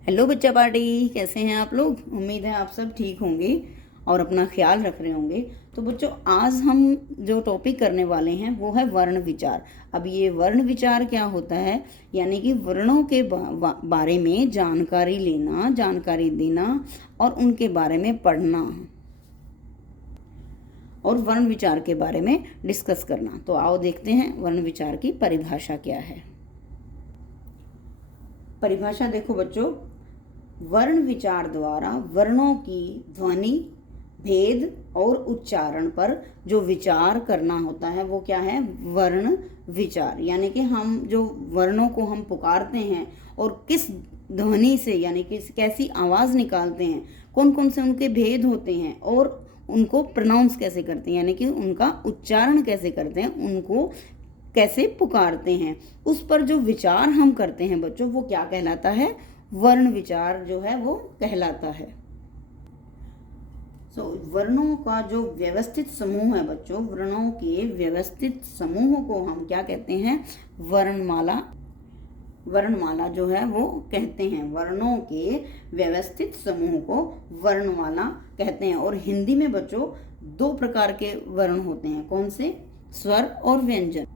Hello बच्चा party, कैसे हैं आप लोग। उम्मीद है आप सब ठीक होंगे और अपना ख्याल रख रहे होंगे। तो बच्चों, आज हम जो टॉपिक करने वाले हैं वो है वर्ण विचार। अब ये वर्ण विचार क्या होता है, यानी कि वर्णों के बारे में जानकारी लेना, जानकारी देना और उनके बारे में पढ़ना और वर्ण विचार के बारे में डिस्कस करना। तो आओ देखते हैं वर्ण विचार की परिभाषा क्या है। परिभाषा देखो बच्चों, वर्ण विचार द्वारा वर्णों की ध्वनि, भेद और उच्चारण पर जो विचार करना होता है वो क्या है, वर्ण विचार। यानी कि हम जो वर्णों को हम पुकारते हैं और किस ध्वनि से, यानी कि कैसी आवाज़ निकालते हैं, कौन कौन से उनके भेद होते हैं और उनको प्रोनाउंस कैसे करते हैं, यानी कि उनका उच्चारण कैसे करते हैं, उनको कैसे पुकारते हैं, उस पर जो विचार हम करते हैं बच्चों, वो क्या कहलाता है, वर्ण विचार जो है वो कहलाता है। वर्णों का जो व्यवस्थित समूह है बच्चों, वर्णों के व्यवस्थित समूह को हम क्या कहते हैं, वर्णमाला। वर्णमाला जो है वो कहते हैं, वर्णों के व्यवस्थित समूह को वर्णमाला कहते हैं। और हिंदी में बच्चों दो प्रकार के वर्ण होते हैं, कौन से, स्वर और व्यंजन।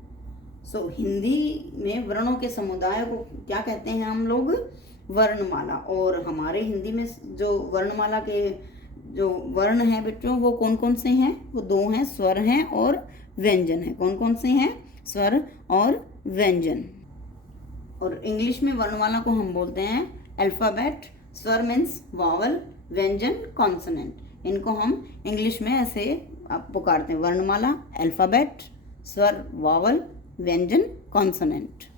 हिंदी में वर्णों के समुदाय को क्या कहते हैं हम लोग, वर्णमाला। और हमारे हिंदी में जो वर्णमाला के जो वर्ण हैं बच्चों वो कौन कौन से हैं, वो दो हैं, स्वर हैं और व्यंजन हैं। कौन कौन से हैं, स्वर और व्यंजन। और इंग्लिश में वर्णमाला को हम बोलते हैं अल्फाबेट। स्वर मीन्स वावल, व्यंजन कॉन्सोनेंट। इनको हम इंग्लिश में ऐसे पुकारते हैं, वर्णमाला, अल्फाबेट, स्वर वावल, व्यंजन कॉन्सोनेंट।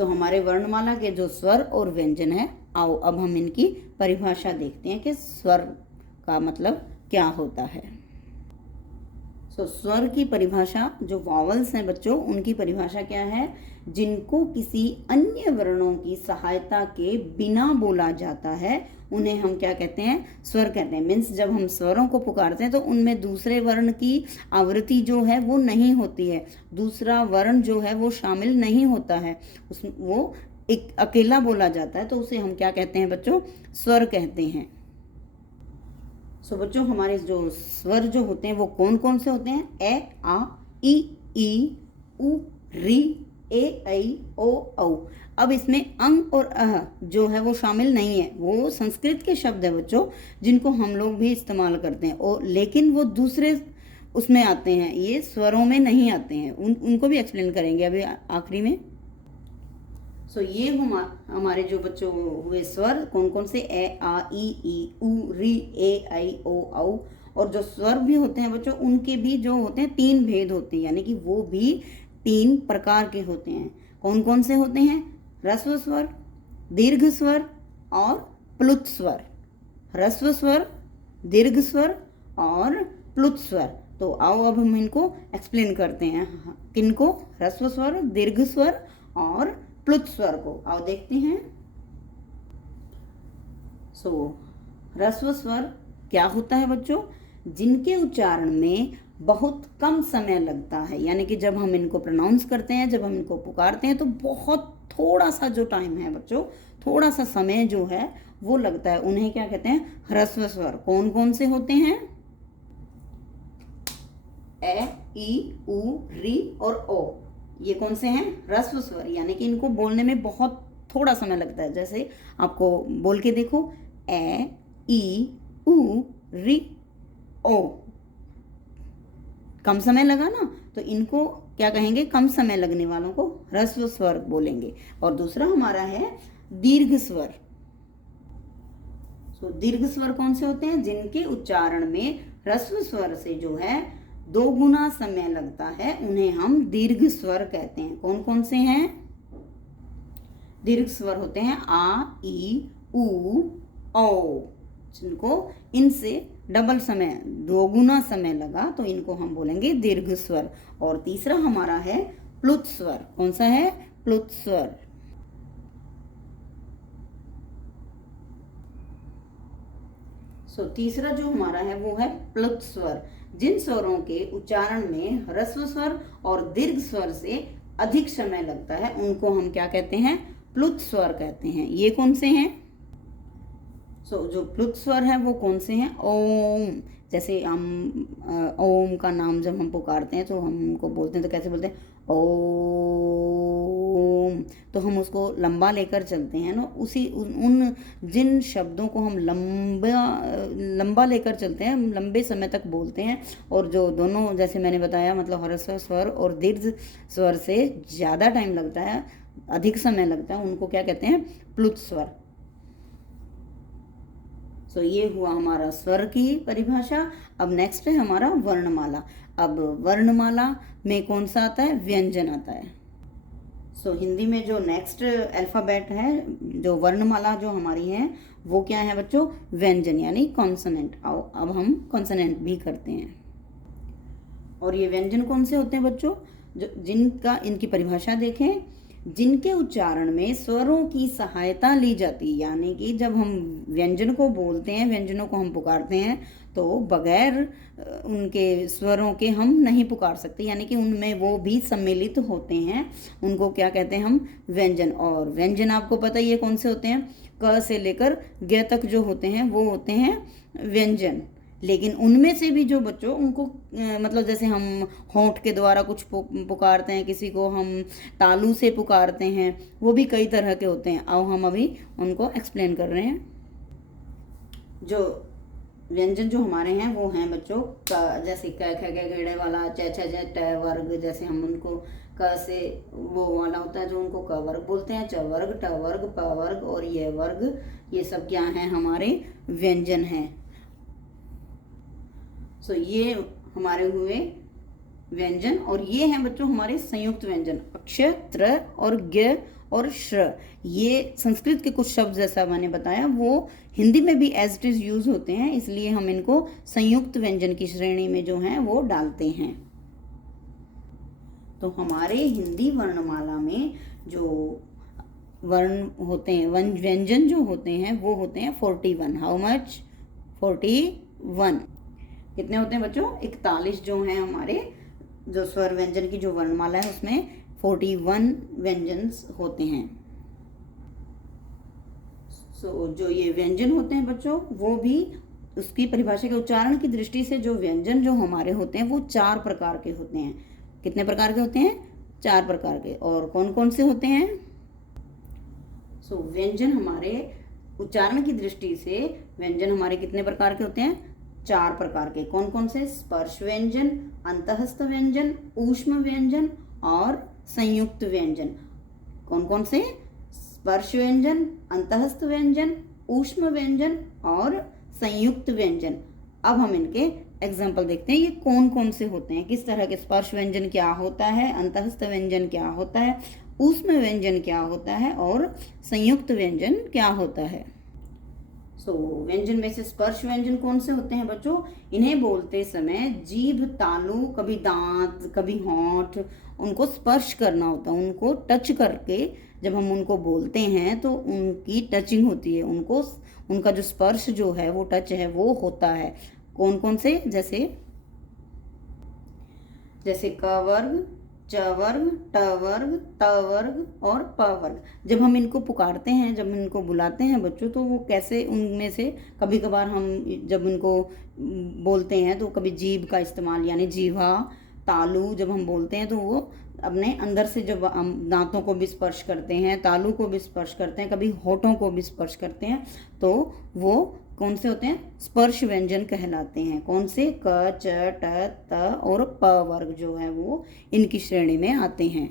हमारे वर्णमाला के जो स्वर और व्यंजन है, आओ अब हम इनकी परिभाषा देखते हैं कि स्वर का मतलब क्या होता है। स्वर की परिभाषा, जो वॉवल्स हैं बच्चों, उनकी परिभाषा क्या है, जिनको किसी अन्य वर्णों की सहायता के बिना बोला जाता है उन्हें हम क्या कहते हैं, स्वर कहते हैं। मीन्स जब हम स्वरों को पुकारते हैं तो उनमें दूसरे वर्ण की आवृत्ति जो है वो नहीं होती है, दूसरा वर्ण जो है वो शामिल नहीं होता है, वो एक अकेला बोला जाता है, तो उसे हम क्या कहते हैं बच्चों, स्वर कहते हैं। बच्चों, हमारे जो स्वर जो होते हैं वो कौन कौन से होते हैं, ए, आ, ई, उ, री, ए, ऐ, ओ, औ। अब इसमें अंग और अह जो है वो शामिल नहीं है, वो संस्कृत के शब्द है बच्चों, जिनको हम लोग भी इस्तेमाल करते हैं, और लेकिन वो दूसरे उसमें आते हैं, ये स्वरों में नहीं आते हैं। उनको भी एक्सप्लेन करेंगे अभी आखिरी में। ये हमारे जो बच्चों हुए स्वर कौन कौन से, ए, आ, ई, उ, री, ए, ऐ, ओ, औ। और जो स्वर भी होते हैं बच्चों, उनके भी जो होते हैं तीन भेद होते हैं, यानी कि वो भी तीन प्रकार के होते हैं। कौन कौन से होते हैं, ह्रस्व स्वर, दीर्घ स्वर और प्लुत स्वर। ह्रस्व स्वर, दीर्घ स्वर और प्लुत स्वर। तो आओ अब हम इनको एक्सप्लेन करते हैं, किनको, ह्रस्व स्वर, दीर्घ स्वर और प्लुत स्वर को। आओ देखते हैं। ह्रस्व स्वर क्या होता है बच्चों, जिनके उच्चारण में बहुत कम समय लगता है, यानी कि जब हम इनको प्रोनाउंस करते हैं, जब हम इनको पुकारते हैं तो बहुत थोड़ा सा जो टाइम है बच्चों, थोड़ा सा समय जो है वो लगता है, उन्हें क्या कहते हैं, ह्रस्व स्वर। कौन कौन से होते हैं, ए, ई, उ, री और ओ। ये कौन से हैं, ह्रस्व स्वर, यानी कि इनको बोलने में बहुत थोड़ा समय लगता है। जैसे आपको बोल के देखो, ए, ई, उ, री, ओ, कम समय लगा ना, तो इनको क्या कहेंगे, कम समय लगने वालों को ह्रस्व स्वर बोलेंगे। और दूसरा हमारा है दीर्घ स्वर। दीर्घ स्वर कौन से होते हैं, जिनके उच्चारण में ह्रस्व स्वर से जो है 2 गुना समय लगता है, उन्हें हम दीर्घ स्वर कहते हैं। कौन कौन से हैं, दीर्घ स्वर होते हैं आ, ई, उ, औ, जिनको इनसे डबल समय, 2 गुना समय लगा, तो इनको हम बोलेंगे दीर्घ स्वर। और तीसरा हमारा है प्लुत स्वर। कौन सा है, प्लुत स्वर। तीसरा जो हमारा है वो है प्लुत स्वर। जिन स्वरों के उच्चारण में ह्रस्व स्वर और दीर्घ स्वर से अधिक समय लगता है उनको हम क्या कहते हैं, प्लुत स्वर कहते हैं। ये कौन से हैं? जो प्लुत स्वर है वो कौन से हैं? ओम। जैसे हम ओम का नाम जब हम पुकारते हैं तो हम उनको बोलते हैं तो कैसे बोलते हैं? ओम। तो हम उसको लंबा लेकर चलते हैं ना, उसी उन जिन शब्दों को हम लंबा लेकर चलते हैं, लंबे समय तक बोलते हैं, और जो दोनों, जैसे मैंने बताया, मतलब ह्रस्व स्वर और दीर्घ स्वर से ज़्यादा टाइम लगता है, अधिक समय लगता है, उनको क्या कहते हैं? प्लुत स्वर। ये हुआ हमारा स्वर की परिभाषा। अब नेक्स्ट है हमारा वर्णमाला। अब वर्णमाला में कौन सा आता है? व्यंजन आता है। हिंदी में जो नेक्स्ट अल्फ़ाबेट है, जो वर्णमाला जो हमारी है, वो क्या है बच्चों? व्यंजन, यानी कॉन्सोनेंट। आओ अब हम कॉन्सोनेंट भी करते हैं। और ये व्यंजन कौन से होते हैं बच्चों? जो जिनका इनकी परिभाषा देखें, जिनके उच्चारण में स्वरों की सहायता ली जाती है, यानी कि जब हम व्यंजन को बोलते हैं, व्यंजनों को हम पुकारते हैं, तो बगैर उनके स्वरों के हम नहीं पुकार सकते, यानी कि उनमें वो भी सम्मिलित होते हैं, उनको क्या कहते हैं? हम व्यंजन। और व्यंजन आपको पता ही है कौन से होते हैं? क से लेकर ग तक जो होते हैं वो होते हैं व्यंजन। लेकिन उनमें से भी जो बच्चों उनको मतलब जैसे हम होंठ के द्वारा कुछ पुकारते हैं, किसी को हम तालू से पुकारते हैं, वो भी कई तरह के होते हैं। आओ हम अभी उनको एक्सप्लेन कर रहे हैं। जो व्यंजन जो हमारे हैं वो हैं बच्चों जैसे क ख ग घ वाला, च छ ज ट वर्ग, जैसे हम उनको क से वो वाला होता है जो उनको क वर्ग बोलते हैं, च वर्ग, ट वर्ग, प वर्ग और ये वर्ग, ये सब क्या हैं? हमारे व्यंजन हैं। ये हमारे हुए व्यंजन। और ये हैं बच्चों हमारे संयुक्त व्यंजन, अक्ष, त्र और ग और श्र। ये संस्कृत के कुछ शब्द जैसा मैंने बताया वो हिंदी में भी एज इट इज यूज होते हैं, इसलिए हम इनको संयुक्त व्यंजन की श्रेणी में जो हैं वो डालते हैं। तो हमारे हिंदी वर्णमाला में जो वर्ण होते हैं, व्यंजन जो होते हैं वो होते हैं 41। How much? 41। कितने होते हैं बच्चों? 41 जो हैं हमारे जो स्वर व्यंजन की जो वर्णमाला है उसमें 41 व्यंजन होते हैं। जो ये व्यंजन होते हैं बच्चों, वो भी उसकी परिभाषा के उच्चारण की दृष्टि से जो व्यंजन जो हमारे होते हैं वो 4 प्रकार के होते हैं। कितने प्रकार के होते हैं? 4 प्रकार के। और कौन कौन से होते हैं? व्यंजन हमारे उच्चारण की दृष्टि से व्यंजन हमारे कितने प्रकार के होते हैं? 4 प्रकार के। कौन कौन से? स्पर्श व्यंजन, अंतःस्थ व्यंजन, ऊष्म व्यंजन और संयुक्त व्यंजन। कौन कौन से? स्पर्श व्यंजन, अंतःस्थ व्यंजन, ऊष्म व्यंजन और संयुक्त व्यंजन। अब हम इनके एग्जाम्पल देखते हैं, ये कौन कौन से होते हैं, किस तरह के। स्पर्श व्यंजन क्या होता है, अंतःस्थ व्यंजन क्या होता है, ऊष्म व्यंजन क्या होता है और संयुक्त व्यंजन क्या होता है। व्यंजन में से स्पर्श व्यंजन कौन से होते हैं बच्चों? इन्हें बोलते समय जीभ, तालू, कभी दांत, कभी होंठ, उनको स्पर्श करना होता है। उनको टच करके जब हम उनको बोलते हैं तो उनकी टचिंग होती है, उनको उनका जो स्पर्श जो है वो टच है वो होता है। कौन कौन से? जैसे क वर्ग, च वर्ग, ट वर्ग, त वर्ग और प वर्ग। जब हम इनको पुकारते हैं, जब इनको बुलाते हैं बच्चों, तो वो कैसे, उनमें से कभी कभार हम जब इनको बोलते हैं तो कभी जीभ का इस्तेमाल, यानी जीवा, तालू जब हम बोलते हैं तो वो अपने अंदर से जब हम दांतों को भी स्पर्श करते हैं, तालू को भी स्पर्श करते हैं, कभी होठों को भी स्पर्श करते हैं, तो वो कौन से होते हैं? स्पर्श व्यंजन कहलाते हैं। कौन से? क, च, ट, त और प वर्ग जो है वो इनकी श्रेणी में आते हैं।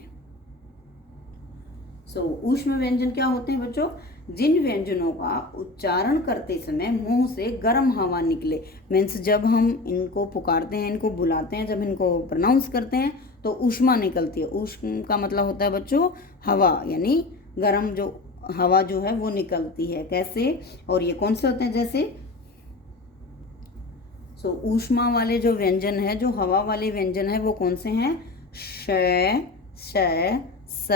ऊष्म व्यंजन क्या होते हैं बच्चों? जिन व्यंजनों का उच्चारण करते समय मुंह से गर्म हवा निकले, मीन्स जब हम इनको पुकारते हैं, इनको बुलाते हैं, जब इनको प्रोनाउंस करते हैं तो ऊष्मा निकलती है। ऊष्म का मतलब होता है बच्चों हवा, यानी गर्म जो हवा जो है वो निकलती है। कैसे? और ये कौन से होते हैं? जैसे ऊष्मा वाले जो व्यंजन है, जो हवा वाले व्यंजन है, वो कौन से हैं? श, श, स,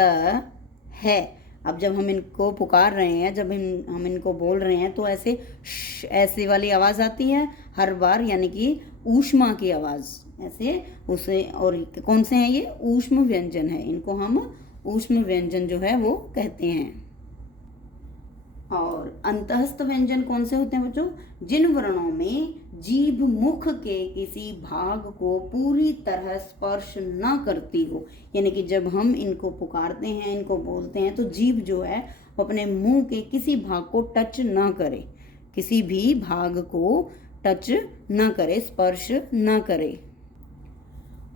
है। अब जब हम इनको पुकार रहे हैं, जब हम इनको बोल रहे हैं तो ऐसे वाली आवाज़ आती है हर बार, यानी कि ऊष्मा की आवाज़ ऐसे उसे। और कौन से हैं ये? ऊष्म व्यंजन है, इनको हम ऊष्म व्यंजन जो है वो कहते हैं। और अंतःस्थ व्यंजन कौन से होते हैं बच्चों? जिन वर्णों में जीभ मुख के किसी भाग को पूरी तरह स्पर्श न करती हो, यानी कि जब हम इनको पुकारते हैं, इनको बोलते हैं, तो जीभ जो है वो अपने मुंह के किसी भाग को टच ना करे, किसी भी भाग को टच ना करे, स्पर्श ना करे।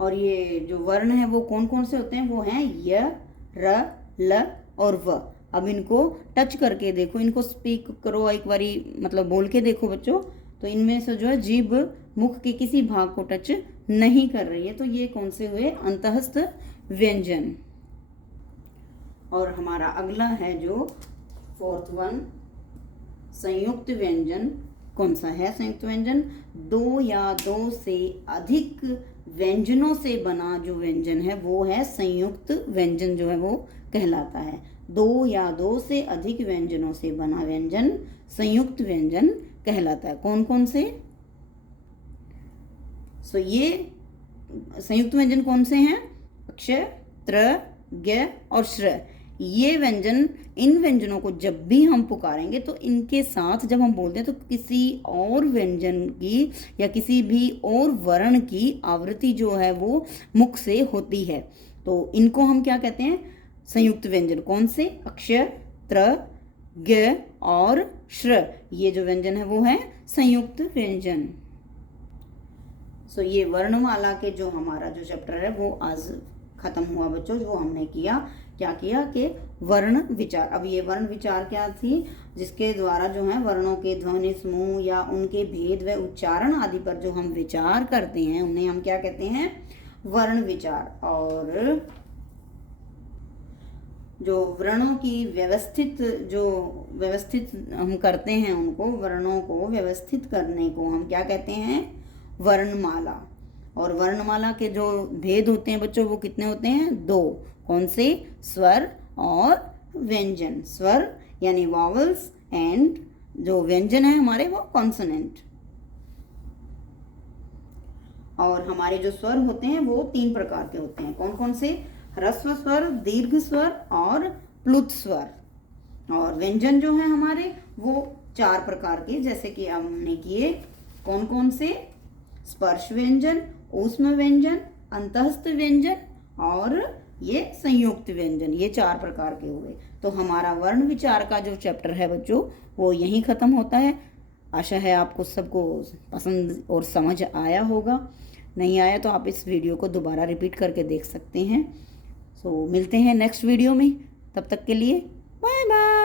और ये जो वर्ण है वो कौन कौन से होते हैं? वो हैं य, र, ल और व। अब इनको टच करके देखो, इनको स्पीक करो एक बारी, मतलब बोल के देखो बच्चों। तो इनमें से जो है जीभ मुख के किसी भाग को टच नहीं कर रही है, तो ये कौन से हुए? अंतःस्थ व्यंजन। और हमारा अगला है जो फोर्थ वन, संयुक्त व्यंजन। कौन सा है संयुक्त व्यंजन? दो या दो से अधिक व्यंजनों से बना जो व्यंजन है वो है संयुक्त व्यंजन, जो है वो कहलाता है। दो या दो से अधिक व्यंजनों से बना व्यंजन संयुक्त व्यंजन कहलाता है। कौन कौन से? सो ये संयुक्त व्यंजन कौन से हैं? अक्ष, त्र, ज्ञ और श्र। ये व्यंजन, इन व्यंजनों को जब भी हम पुकारेंगे तो इनके साथ जब हम बोलते हैं तो किसी और व्यंजन की या किसी भी और वर्ण की आवृत्ति जो है वो मुख से होती है, तो इनको हम क्या कहते हैं? संयुक्त व्यंजन। कौन से? अक्षर, त्र, ज्ञ और श्र। ये जो व्यंजन है वो है संयुक्त व्यंजन। सो ये वर्णमाला के जो हमारा जो चैप्टर है वो आज खत्म हुआ बच्चों। जो हमने किया, क्या किया कि वर्ण विचार। अब ये वर्ण विचार क्या थी? जिसके द्वारा जो है वर्णों के ध्वनि समूह या उनके भेद व उच्चारण आदि पर जो हम विचार करते हैं उन्हें हम क्या कहते हैं? वर्ण विचार। और जो वर्णों की व्यवस्थित हम करते हैं, उनको वर्णों को व्यवस्थित करने को हम क्या कहते हैं? वर्णमाला। और वर्णमाला के जो भेद होते हैं बच्चों वो कितने होते हैं? दो। कौन से? स्वर और व्यंजन। स्वर यानी वॉवल्स एंड जो व्यंजन है हमारे वो कॉन्सोनेंट। और हमारे जो स्वर होते हैं वो 3 प्रकार के होते हैं। कौन कौन से? ह्रस्व स्वर, दीर्घ स्वर और प्लुत स्वर। और व्यंजन जो है हमारे वो 4 प्रकार के, जैसे कि हमने किए। कौन कौन से? स्पर्श व्यंजन, ऊष्म व्यंजन, अंतःस्थ व्यंजन और ये संयुक्त व्यंजन। ये 4 प्रकार के हुए। तो हमारा वर्ण विचार का जो चैप्टर है बच्चों वो यहीं खत्म होता है। आशा है आपको सबको पसंद और समझ आया होगा। नहीं आया तो आप इस वीडियो को दोबारा रिपीट करके देख सकते हैं। सो मिलते हैं नेक्स्ट वीडियो में। तब तक के लिए बाय बाय।